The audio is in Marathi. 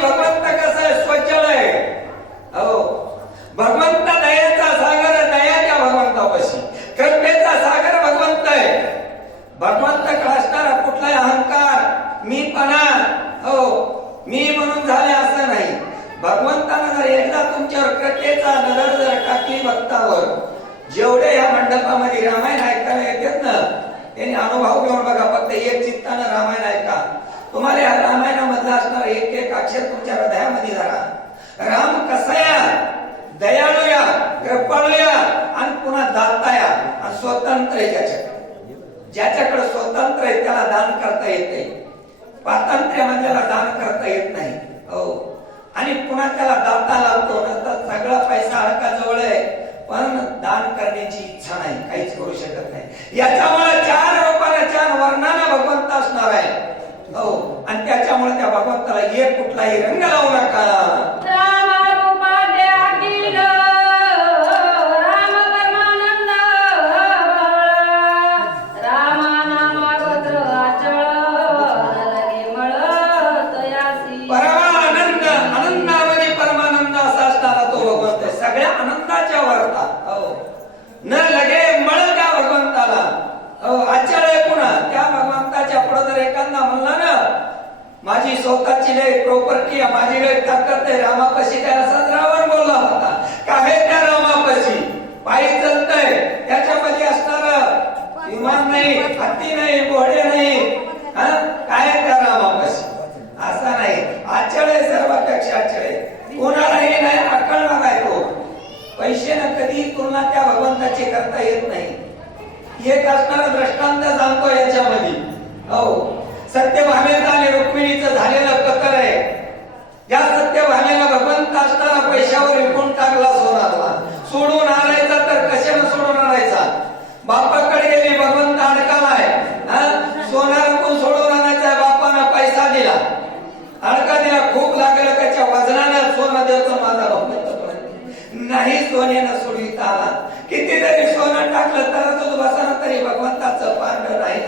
भगवंत कसं आहे, स्वच्छळ आहे. हो, भगवंत दयाचा सागर, दयाच्या भगवंतापाशी कृपेचा सागर भगवंत आहे. भगवंत असणारा कुठलाही अहंकार, मीपणा, हो मी म्हणून झाले असं नाही. भगवंतानं जर एकदा तुमच्यावर कृपेचा नजर जर टाकली भक्तावर, जेवढे या मंडपामध्ये रामायण ऐकायला येतात ना, त्यांनी अनुभव घेऊन बघा. फक्त एक चित्तानं रामायण ऐका. तुम्हाला या रामायणामधला असणार एक एक अक्षर तुमच्या हृदयामध्ये झाला. राम कसाया, दयाळूया, कृपाळूया आणि पुन्हा दाताया आणि स्वतंत्र आहे. ज्याच्याकडे स्वतंत्र आहे त्याला दान करता येत नाही. स्वातंत्र्य म्हणजे दान करता येत नाही. हो, आणि पुन्हा त्याला दाता लागतो. नंतर सगळा पैसा अडकाजवळ आहे, पण दान करण्याची इच्छा नाही, काहीच करू शकत नाही. याच्यामुळे 4 रूपाने 4 वर्णाने भगवंत असणार आहे. हो, आणि त्याच्यामुळे त्या भगवंताला एक कुठलाही रंग लावू नका. न लगे मळ त्या भगवंताला. आचळ आहे पुन्हा त्या भगवंताच्या पुढे जर एखादा म्हणला ना, माझी स्वतःची लय प्रॉपर्टी आहे, माझी लय ताकद आहे, रामापाशी काय असा रावण बोलला होता. काय त्या रामापाशी पायी चालतंय, त्याच्यामध्ये असणार विमान नाही, हत्ती नाही, घोडे नाही, काय त्या रामापाशी असा नाही. आचळ आहे, सर्वापेक्षा आचळ आहे. कोणालाही नाही आकळणार आहे तो. पैशानं कधी तुलना त्या भगवंताची करता येत नाही. एक असणारा दृष्टांत सांगतो याच्यामध्ये. हो, सत्यभामेचं आणि रुक्मिणीचं झालेलं कतर आहे. या सत्यभामेला भगवंत असताना पैशावर विकून टाकला सोनारला. सोडून आणायचा तर कशानं सोडून आणायचा? बापाकडे गेली, भगवंत अडकालाय. सोनारकून सोडून आणायचा, बापानं पैसा दिला, अडका दिला, खूप लागलं, त्याच्या वजनानं सोनं देतो माझा भगवंत नाही, सोन्यानं सोडविता आला. कितीतरी सोनं टाकलं तर बसणं तरी भगवंताचं पांढर नाही.